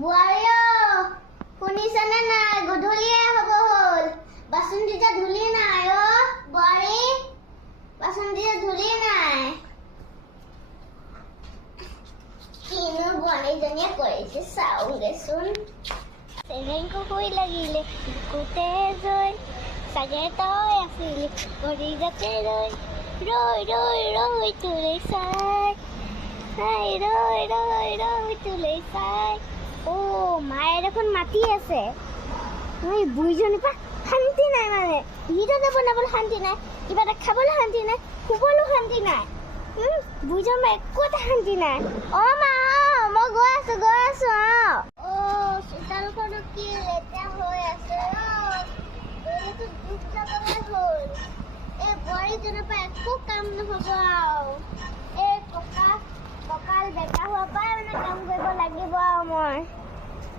বোৱাৰী শুনিছানে নাই? গধূলিয়ে হ'ব হ'ল। বাচন কেইটা ধুলি নাই বোৱাৰী? বাচন কেইটা ধুলি নাই? কিনো বোৱাৰীজনীয়ে কৰিছে চাওঁগেচোন। চেৰেংকো শুই লাগিলে বুকুতে জৈ, চাগে তই আছিলি ভৰি যাতে ৰৈ ৰৈ ৰৈ ৰৈ তোলৈ চাই, ৰৈ ৰৈ ৰৈ তোলৈ চাই। মায়ে দেখোন মাতি আছে। বুঢ়ীজনীৰ পৰা শান্তি নাই, মানে ভিতৰতে বনাবলৈ শান্তি নাই, কিবা এটা খাবলৈ শান্তি নাই, শুবলৈ শান্তি নাই। বুঢ়ীজনীৰ পৰা একো এটা শান্তি নাই। মা মই গৈ আছো চোতালখনো কি লেতেৰা হৈ আছে দুখ যাবলৈ হ'ল। এই বোৱাৰীজনীৰ পৰা একো কাম নহ'ব আৰু। এই কঁকাল বেকা হোৱাৰ পৰাই মানে কাম কৰিব লাগিব আৰু। মই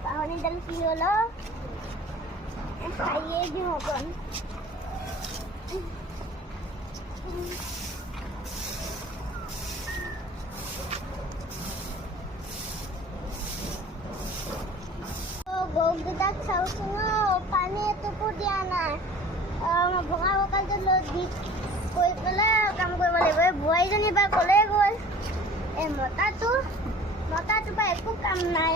পাহৰিডাল কি হ'ল খাইয়ে দিওঁ অকণ। গৰুকেইটাক চাওঁচোন পানী এটোপো দিয়া নাই। ভঙা কঁকালটো দি কৰি পেলাই কাম কৰিব লাগিব। এই বোৱাৰীজনী বা ক'লে গ'ল? এই মতাটোৰ পৰা একো কাম নাই